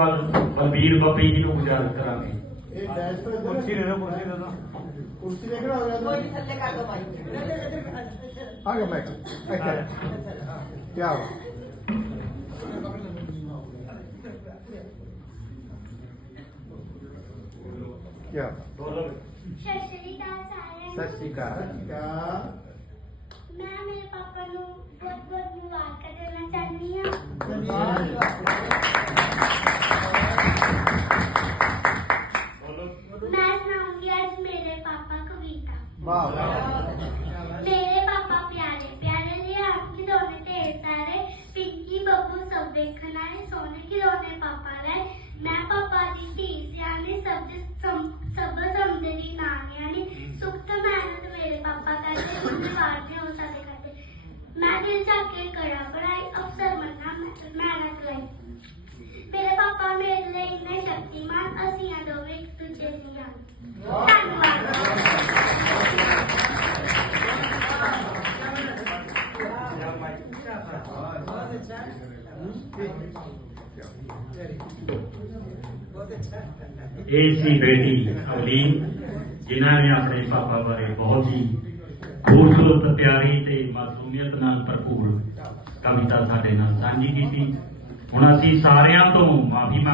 ਬਾਅਦ ਬਲਬੀਰ ਬੱਪੀ ਜੀ ਨੂੰ ਗੁਜ਼ਾਰ ਕਰਾਂਗੇ ਇਹ ਡੈਸ਼ ਤੋਂ ਇੱਧਰ ਕੁਰਸੀ ਦੇ ਦਿਓ ਕੁਰਸੀ ਦੇ ਦਿਓ ਕੁਰਸੀ ਦੇਖ ਰਹਾ ਹੋ ਕੋਈ ਗਿਆ ਨਹੀਂ ਥੱਲੇ ਕਰ ਦੋ ਭਾਈ ਆ ਗਿਆ ਮੈਂ ਇੱਥੇ ਕੀ ਆ ਕੀ ਆ ਬੋਲੋ ਸਤਿ ਸ਼੍ਰੀ ਅਕਾਲ आज मेरे पापा कविता। मेरे पापा प्यारे प्यारे लिए आपकी दोने ढेर सारे पिंकी बबू सब देखना है सोने की दोने पापा रहे मैं पापा दी तीस यानी सब सम, सब समझी नाम यानी हम्म। सुख तो मेहनत मेरे पापा करते उनके बाद में होता दिखाते मैं दिल जाके कड़ा बड़ा एसी बेटी अवली जिन्होंने अपने पापा बारे बहुत ही खूबसूरत, प्यारी मासूमियत नरपूर कविता सा तो माफ़ी मांग